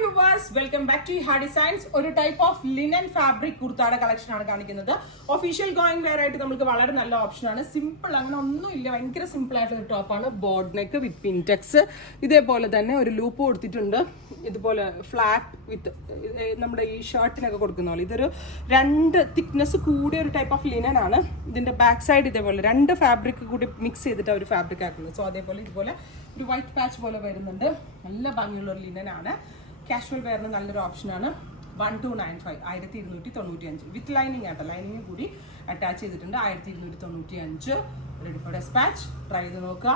Viewers, welcome back to ഹാ designs. ഒരു type of linen fabric കുർത്തയുടെ collection ആണ് കാണിക്കുന്നത്. ഒഫീഷ്യൽ ഗോയിങ് വെയർ ആയിട്ട് നമുക്ക് വളരെ നല്ല ഓപ്ഷനാണ്. സിമ്പിൾ, അങ്ങനെ ഒന്നുമില്ല, ഭയങ്കര സിമ്പിൾ ആയിട്ടുള്ള ഒരു ടോപ്പാണ്. ബോർഡ് നെക്ക് വിത്ത് പിൻടെക്സ്, ഇതേപോലെ തന്നെ ഒരു ലൂപ്പ് കൊടുത്തിട്ടുണ്ട്. ഇതുപോലെ ഫ്ലാറ്റ് വിത്ത് നമ്മുടെ ഈ ഷർട്ടിനൊക്കെ കൊടുക്കുന്ന പോലെ ഇതൊരു 2 തിക്നെസ് കൂടിയ ഒരു ടൈപ്പ് ഓഫ് ലിനൻ ആണ്. ഇതിന്റെ ബാക്ക് സൈഡ് ഇതേപോലെ 2 ഫാബ്രിക് കൂടി മിക്സ് ചെയ്തിട്ട് ഒരു ഫാബ്രിക് ആക്കുന്നത്. സോ അതേപോലെ ഇതുപോലെ ഒരു വൈറ്റ് പാച്ച് പോലെ വരുന്നുണ്ട്. നല്ല ഭംഗിയുള്ള ഒരു ലിനൻ ആണ്. കാഷ്വൽ വെയറിന് നല്ലൊരു ഓപ്ഷനാണ്. 1295 1295 വിത്ത് ലൈനിങ് ആട്ടോ. ലൈനിങ് കൂടി അറ്റാച്ച് ചെയ്തിട്ടുണ്ട്. 1295 റെഡി ഫോർ ഡെസ്പാച്ച്. ട്രൈ ചെയ്ത് നോക്കുക.